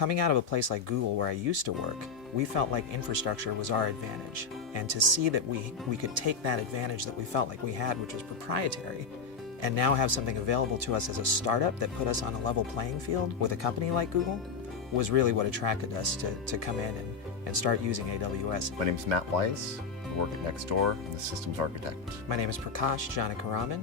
Coming out of a place like Google where I used to work, we felt like infrastructure was our advantage. And to see that we could take that advantage that we felt like we had, which was proprietary, and now have something available to us as a startup that put us on a level playing field with a company like Google, was really what attracted us to come in and start using AWS. My name is Matt Weiss. I work at Nextdoor. I'm the systems architect. My name is Prakash Janakaraman.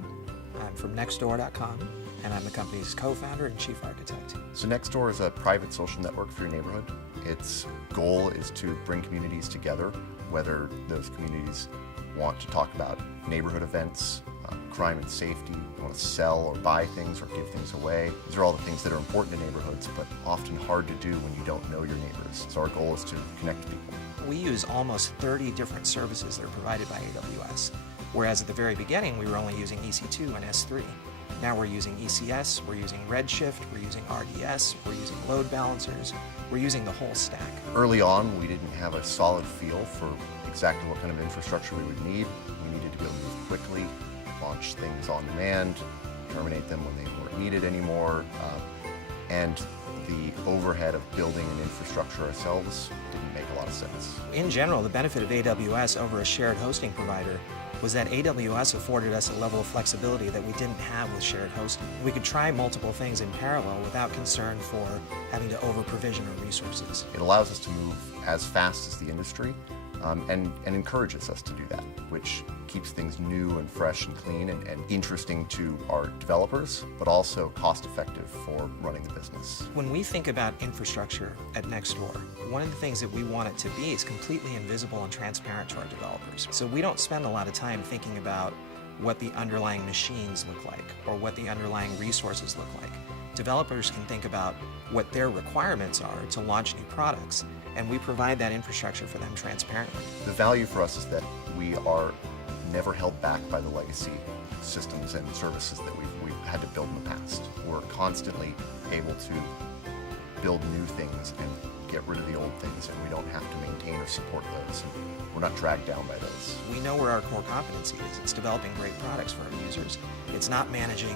I'm from Nextdoor.com, and I'm the company's co-founder and chief architect. So Nextdoor is a private social network for your neighborhood. Its goal is to bring communities together, whether those communities want to talk about neighborhood events, crime and safety, you want to sell or buy things or give things away. These are all the things that are important in neighborhoods, but often hard to do when you don't know your neighbors. So our goal is to connect people. We use almost 30 different services that are provided by AWS, whereas at the very beginning we were only using EC2 and S3. Now we're using ECS, we're using Redshift, we're using RDS, we're using load balancers, we're using the whole stack. Early on, we didn't have a solid feel for exactly what kind of infrastructure we would need. We needed to be able to move quickly, launch things on demand, terminate them when they weren't needed anymore, and the overhead of building an infrastructure ourselves didn't make a lot of sense. In general, the benefit of AWS over a shared hosting provider was that AWS afforded us a level of flexibility that we didn't have with shared hosting. We could try multiple things in parallel without concern for having to over-provision our resources. It allows us to move as fast as the industry and encourages us to do that, which keeps things new and fresh and clean and interesting to our developers, but also cost-effective for running the business. When we think about infrastructure at Nextdoor, one of the things that we want it to be is completely invisible and transparent to our developers. So we don't spend a lot of time thinking about what the underlying machines look like or what the underlying resources look like. Developers can think about what their requirements are to launch new products, and we provide that infrastructure for them transparently. The value for us is that we are never held back by the legacy systems and services that we've had to build in the past. We're constantly able to build new things and get rid of the old things, and we don't have to maintain or support those. And we're not dragged down by those. We know where our core competency is. It's developing great products for our users. It's not managing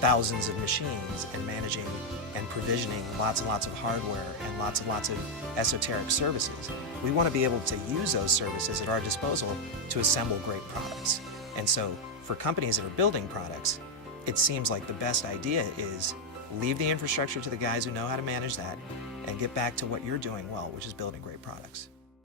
thousands of machines and managing and provisioning lots and lots of hardware and lots of esoteric services. We want to be able to use those services at our disposal to assemble great products. And so for companies that are building products, it seems like the best idea is leave the infrastructure to the guys who know how to manage that and get back to what you're doing well, which is building great products.